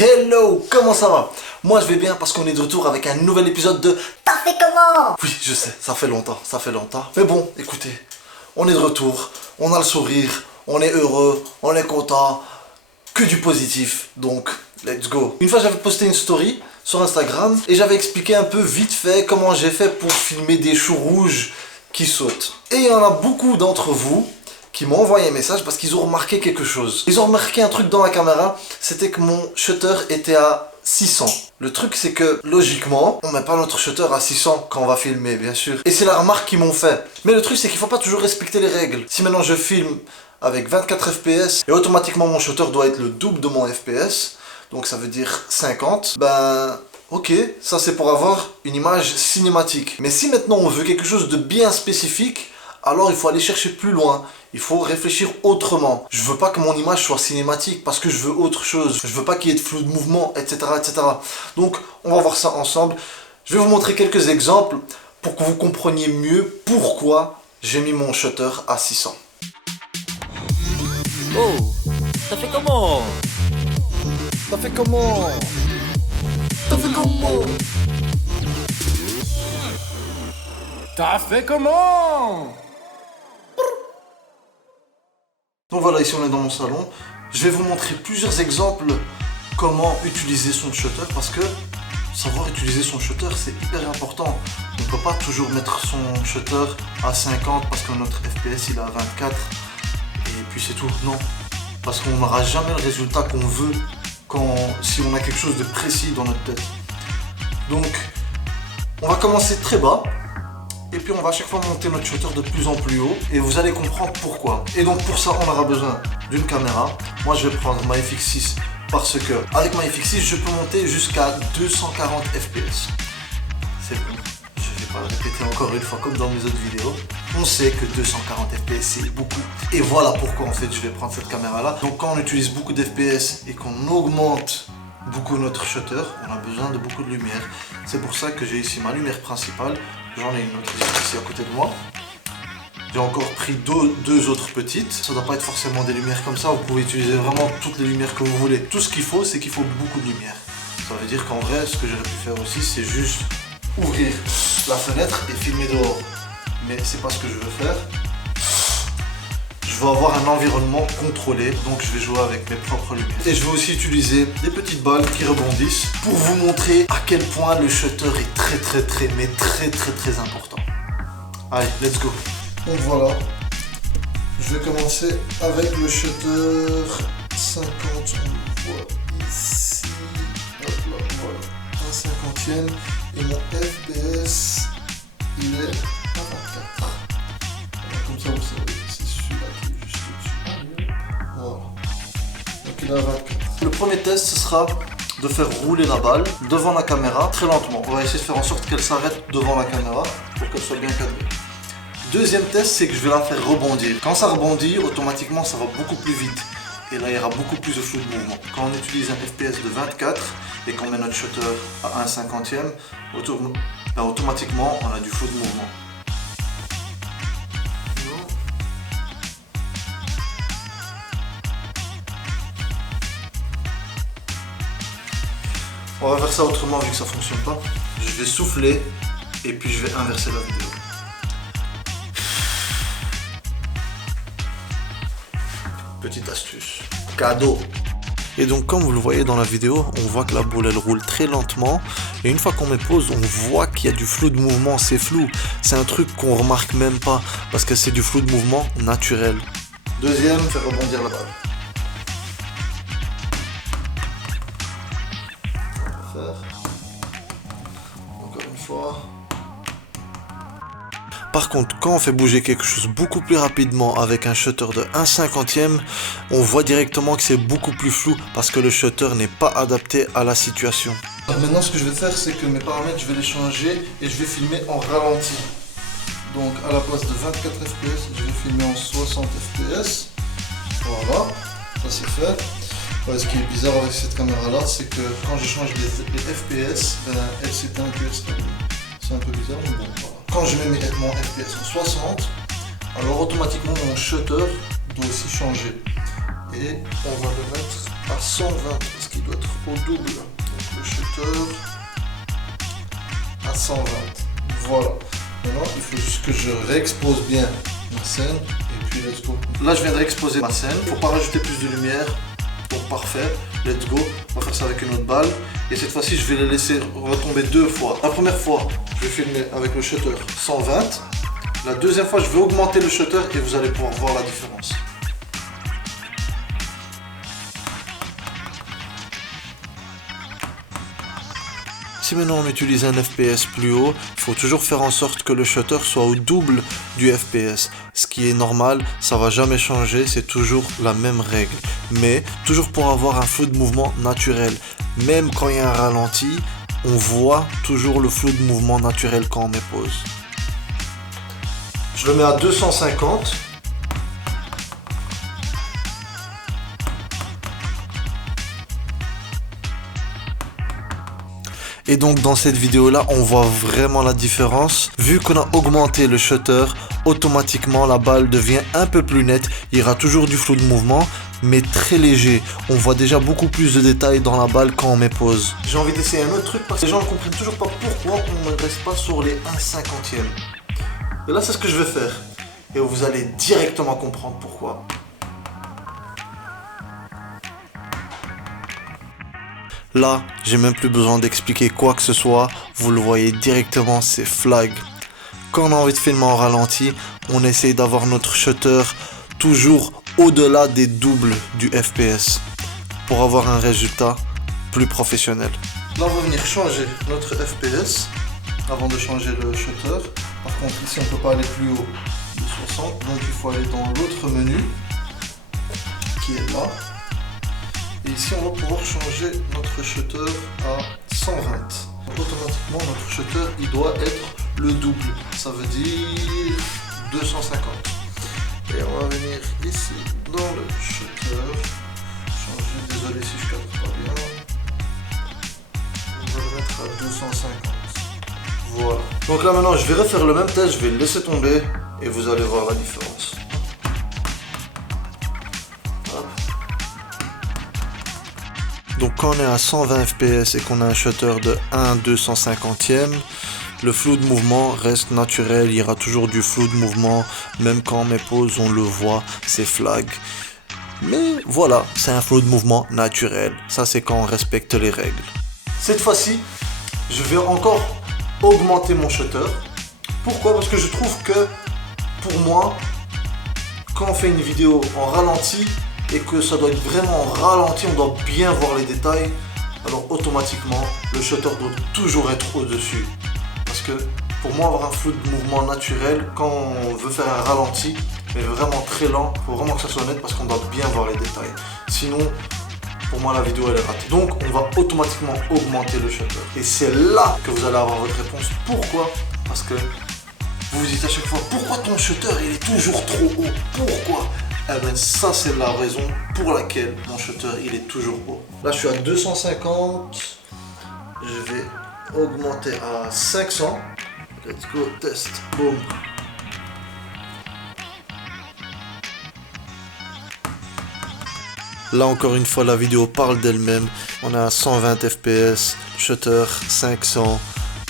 Hello, comment ça va? Moi je vais bien parce qu'on est de retour avec un nouvel épisode de T'as fait comment? Oui, je sais, ça fait longtemps. Mais bon, écoutez, on est de retour, on a le sourire, on est heureux, on est content, que du positif, donc let's go. Une fois j'avais posté une story sur Instagram et j'avais expliqué un peu vite fait comment j'ai fait pour filmer des choux rouges qui sautent. Et il y en a beaucoup d'entre vous qui m'ont envoyé un message parce qu'ils ont remarqué quelque chose. Ils ont remarqué un truc dans la caméra, c'était que mon shutter était à 600. Le truc c'est que logiquement, on met pas notre shutter à 600 quand on va filmer, bien sûr. Et c'est la remarque qu'ils m'ont fait. Mais le truc c'est qu'il faut pas toujours respecter les règles. Si maintenant je filme avec 24 fps et automatiquement mon shutter doit être le double de mon fps, donc ça veut dire 50, ben ok, ça c'est pour avoir une image cinématique. Mais si maintenant on veut quelque chose de bien spécifique, alors il faut aller chercher plus loin. Il faut réfléchir autrement. Je veux pas que mon image soit cinématique parce que je veux autre chose. Je veux pas qu'il y ait de flou de mouvement, etc., etc. Donc, on va voir ça ensemble. Je vais vous montrer quelques exemples pour que vous compreniez mieux pourquoi j'ai mis mon shutter à 600. Oh, t'as fait comment? Ça fait comment? Ça fait comment? T'as fait comment? Donc voilà, ici on est dans mon salon. Je vais vous montrer plusieurs exemples comment utiliser son shutter parce que savoir utiliser son shutter c'est hyper important. On ne peut pas toujours mettre son shutter à 50 parce que notre FPS il est à 24 et puis c'est tout. Non, parce qu'on n'aura jamais le résultat qu'on veut si on a quelque chose de précis dans notre tête. Donc on va commencer très bas. Et puis on va à chaque fois monter notre shutter de plus en plus haut et vous allez comprendre pourquoi. Et donc pour ça on aura besoin d'une caméra. Moi je vais prendre ma FX6 parce que avec ma FX6 je peux monter jusqu'à 240 fps. C'est bon, je vais pas le répéter encore une fois comme dans mes autres vidéos. On sait que 240 fps c'est beaucoup. Et voilà pourquoi en fait je vais prendre cette caméra là. Donc quand on utilise beaucoup d'FPS et qu'on augmente beaucoup notre shutter, on a besoin de beaucoup de lumière. C'est pour ça que j'ai ici ma lumière principale. J'en ai une autre ici à côté de moi. J'ai encore pris deux autres petites. Ça ne doit pas être forcément des lumières comme ça. Vous pouvez utiliser vraiment toutes les lumières que vous voulez. Tout ce qu'il faut, c'est qu'il faut beaucoup de lumière. Ça veut dire qu'en vrai, ce que j'aurais pu faire aussi, c'est juste ouvrir la fenêtre et filmer dehors. Mais c'est pas ce que je veux faire. Je veux avoir un environnement contrôlé, donc je vais jouer avec mes propres lumières. Et je vais aussi utiliser des petites balles qui rebondissent pour vous montrer à quel point le shutter est très important. Allez, let's go. Donc voilà, je vais commencer avec le shutter 50, on voit ici, hop là, voilà, un cinquantième, et mon FPS, il est à 24. Voilà, comme ça vous savez. Donc il a 24. Le premier test ce sera de faire rouler la balle devant la caméra très lentement. On va essayer de faire en sorte qu'elle s'arrête devant la caméra pour qu'elle soit bien cadrée. Deuxième test, c'est que je vais la faire rebondir. Quand ça rebondit, automatiquement ça va beaucoup plus vite. Et là il y aura beaucoup plus de flou de mouvement. Quand on utilise un FPS de 24 et qu'on met notre shutter à 1/50, automatiquement on a du flou de mouvement. On va faire ça autrement vu que ça fonctionne pas. Je vais souffler et puis je vais inverser la vidéo. Petite astuce. Cadeau. Et donc comme vous le voyez dans la vidéo, on voit que la boule elle roule très lentement. Et une fois qu'on met pause, on voit qu'il y a du flou de mouvement. C'est flou. C'est un truc qu'on remarque même pas parce que c'est du flou de mouvement naturel. Deuxième, faire rebondir la balle. Encore une fois. Par contre, quand on fait bouger quelque chose beaucoup plus rapidement avec un shutter de 1/50, on voit directement que c'est beaucoup plus flou parce que le shutter n'est pas adapté à la situation. Alors maintenant, ce que je vais faire, c'est que mes paramètres, je vais les changer et je vais filmer en ralenti. Donc, à la place de 24 fps, je vais filmer en 60 fps. Voilà, ça c'est fait. Ouais, ce qui est bizarre avec cette caméra là, c'est que quand je change les FPS, elle s'éteint et elle se rallume. C'est un peu bizarre, mais bon, voilà. Quand je mets mon FPS en 60, alors automatiquement mon shutter doit aussi changer. Et on va le mettre à 120 parce qu'il doit être au double. Donc le shutter à 120. Voilà. Maintenant, il faut juste que je réexpose bien ma scène et puis let's go. Là, je viens de réexposer ma scène. Il ne faut pas rajouter plus de lumière. Donc parfait, let's go. On va faire ça avec une autre balle. Et cette fois-ci, je vais les laisser retomber deux fois. La première fois, je vais filmer avec le shutter 120. La deuxième fois, je vais augmenter le shutter et vous allez pouvoir voir la différence. Si maintenant on utilise un FPS plus haut, il faut toujours faire en sorte que le shutter soit au double du FPS. Ce qui est normal, ça va jamais changer, c'est toujours la même règle. Mais toujours pour avoir un flou de mouvement naturel. Même quand il y a un ralenti, on voit toujours le flou de mouvement naturel quand on met pause. Je le mets à 250. Et donc dans cette vidéo là on voit vraiment la différence. Vu qu'on a augmenté le shutter, automatiquement la balle devient un peu plus nette. Il y aura toujours du flou de mouvement mais très léger. On voit déjà beaucoup plus de détails dans la balle quand on met pause. J'ai envie d'essayer un autre truc parce que les gens ne comprennent toujours pas pourquoi on ne reste pas sur les 1/50e. Et là c'est ce que je vais faire. Et vous allez directement comprendre pourquoi. Là, j'ai même plus besoin d'expliquer quoi que ce soit, vous le voyez directement, c'est flag. Quand on a envie de filmer en ralenti, on essaye d'avoir notre shutter toujours au-delà des doubles du FPS pour avoir un résultat plus professionnel. Là, on va venir changer notre FPS avant de changer le shutter. Par contre, ici, on ne peut pas aller plus haut de 60, donc il faut aller dans l'autre menu qui est là. Et ici, on va pouvoir changer notre shutter à 120. Automatiquement, notre shutter, il doit être le double. Ça veut dire 250. Et on va venir ici, dans le shutter. Changer, désolé si je capte pas bien. On va le mettre à 250. Voilà. Donc là, maintenant, je vais refaire le même test. Je vais le laisser tomber et vous allez voir la différence. Donc quand on est à 120 fps et qu'on a un shutter de 1/250e, le flou de mouvement reste naturel, il y aura toujours du flou de mouvement, même quand on met pause on le voit, c'est flag. Mais voilà, c'est un flou de mouvement naturel, ça c'est quand on respecte les règles. Cette fois-ci, je vais encore augmenter mon shutter. Pourquoi? Parce que je trouve que, pour moi, quand on fait une vidéo en ralenti, et que ça doit être vraiment ralenti, on doit bien voir les détails, alors automatiquement le shutter doit toujours être au-dessus. Parce que pour moi, avoir un flou de mouvement naturel, quand on veut faire un ralenti, mais vraiment très lent, il faut vraiment que ça soit net parce qu'on doit bien voir les détails. Sinon, pour moi la vidéo elle est ratée. Donc on va automatiquement augmenter le shutter. Et c'est là que vous allez avoir votre réponse. Pourquoi? Parce que vous vous dites à chaque fois, pourquoi ton shutter il est toujours trop haut? Pourquoi? Eh bien ça c'est la raison pour laquelle mon shutter il est toujours haut. Là je suis à 250, je vais augmenter à 500. Let's go, test, boom. Là encore une fois la vidéo parle d'elle-même. On est à 120 fps, shutter 500.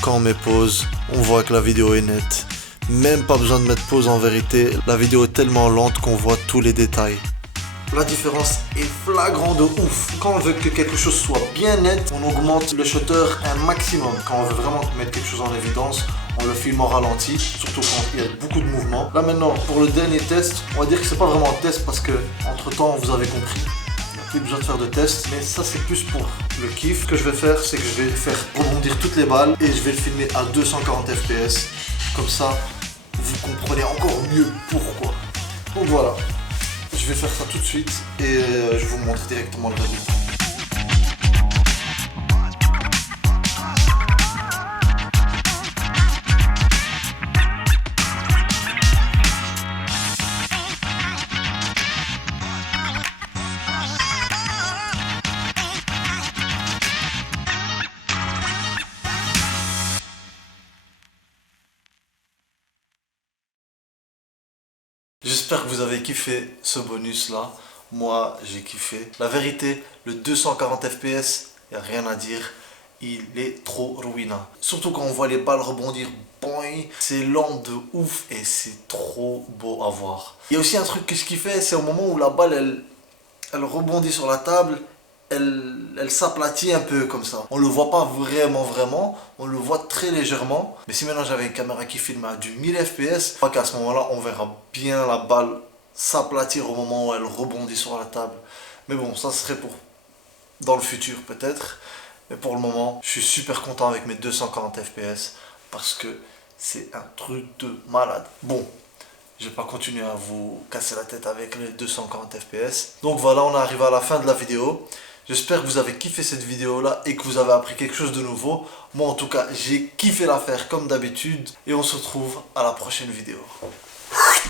Quand on met pause, on voit que la vidéo est nette. Même pas besoin de mettre pause en vérité, la vidéo est tellement lente qu'on voit tous les détails. La différence est flagrante de ouf. Quand on veut que quelque chose soit bien net, on augmente le shutter un maximum. Quand on veut vraiment mettre quelque chose en évidence, on le filme en ralenti, surtout quand il y a beaucoup de mouvements. Là maintenant, pour le dernier test, on va dire que c'est pas vraiment un test parce que entre temps, vous avez compris, il n'y a plus besoin de faire de test, mais ça c'est plus pour le kiff. Ce que je vais faire, c'est que je vais faire rebondir toutes les balles et je vais le filmer à 240 fps. Comme ça, vous comprenez encore mieux pourquoi. Donc voilà, je vais faire ça tout de suite et je vous montre directement le résultat. J'espère que vous avez kiffé ce bonus là. moi j'ai kiffé. La vérité, le 240 fps, y a rien à dire, il est trop ruinant. Surtout quand on voit les balles rebondir, boing, c'est lent de ouf et c'est trop beau à voir. Il y a aussi un truc que je kiffais, c'est au moment où la balle elle rebondit sur la table, elle s'aplatit un peu comme ça. On le voit pas vraiment, on le voit très légèrement. Mais si maintenant j'avais une caméra qui filme à du 1000 fps, je crois qu'à ce moment-là, on verra bien la balle s'aplatir au moment où elle rebondit sur la table. Mais bon, ça serait pour dans le futur peut-être. Mais pour le moment, je suis super content avec mes 240 fps parce que c'est un truc de malade. Bon, je vais pas continuer à vous casser la tête avec les 240 fps. Donc voilà, on est arrivé à la fin de la vidéo. J'espère que vous avez kiffé cette vidéo là et que vous avez appris quelque chose de nouveau. Moi en tout cas, j'ai kiffé la faire comme d'habitude. Et on se retrouve à la prochaine vidéo.